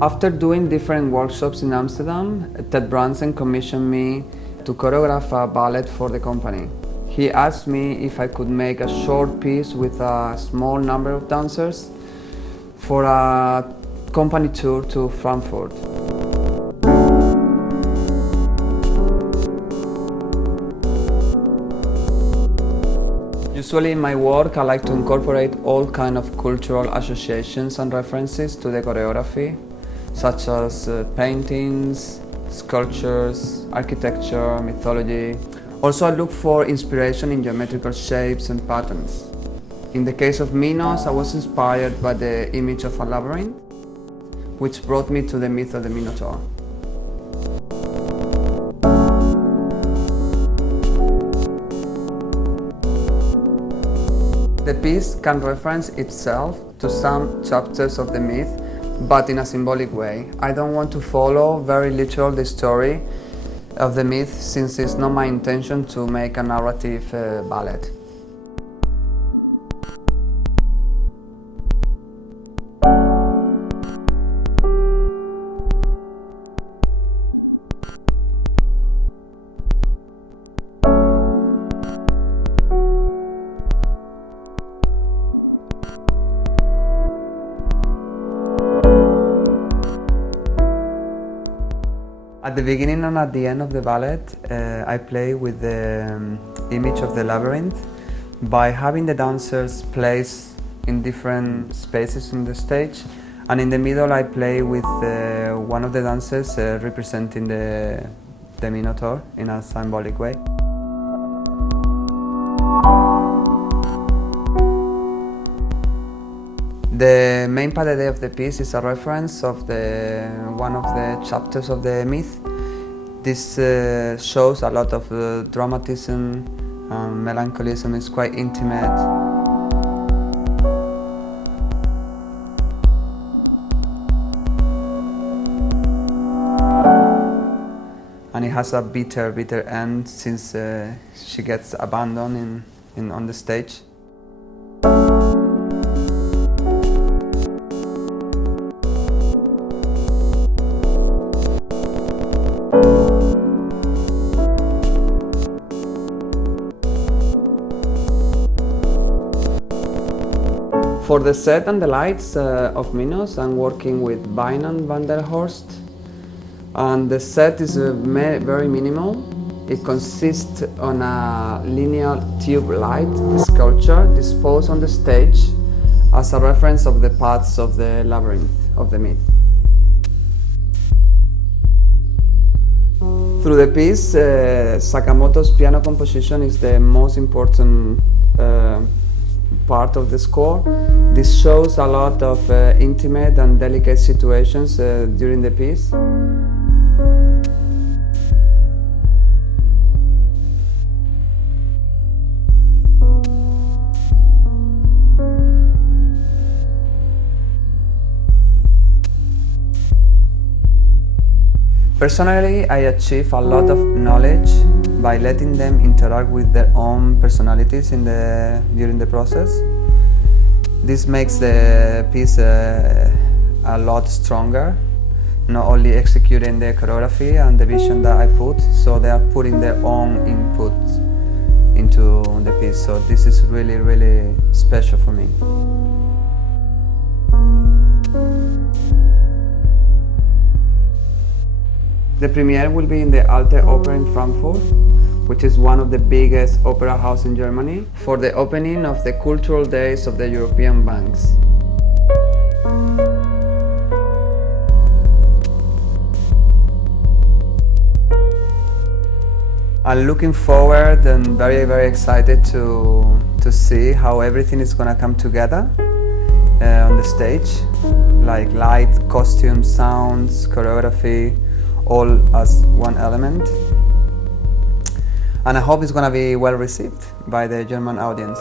After doing different workshops in Amsterdam, Ted Branson commissioned me to choreograph a ballet for the company. He asked me if I could make a short piece with a small number of dancers for a company tour to Frankfurt. Usually in my work I like to incorporate all kinds of cultural associations and references to the choreography, such as paintings, sculptures, architecture, mythology. Also I look for inspiration in geometrical shapes and patterns. In the case of Minos, I was inspired by the image of a labyrinth, which brought me to the myth of the Minotaur. The piece can reference itself to some chapters of the myth, but in a symbolic way. I don't want to follow very literal the story of the myth, since it's not my intention to make a narrative ballet. At the beginning and at the end of the ballet, I play with the image of the labyrinth by having the dancers place in different spaces in the stage, and in the middle I play with one of the dancers representing the Minotaur in a symbolic way. The main pas de deux of the piece is a reference of one of the chapters of the myth. This shows a lot of dramatism and melancholism. It's quite intimate. And it has a bitter end, since she gets abandoned on the stage. For the set and the lights of Minos, I'm working with Vinan van der Horst, and the set is very minimal. It consists on a linear tube light sculpture disposed on the stage as a reference of the paths of the labyrinth of the myth. Through the piece, Sakamoto's piano composition is the most important part of the score. This shows a lot of intimate and delicate situations during the piece. Personally, I achieve a lot of knowledge by letting them interact with their own personalities during the process. This makes the piece a lot stronger, not only executing the choreography and the vision that I put, so they are putting their own input into the piece. So this is really special for me. The premiere will be in the Alte Oper in Frankfurt, which is one of the biggest opera houses in Germany, for the opening of the Cultural Days of the European Banks. I'm looking forward and very excited to see how everything is going to come together on the stage, like light, costumes, sounds, choreography, all as one element. And I hope it's going to be well received by the German audience.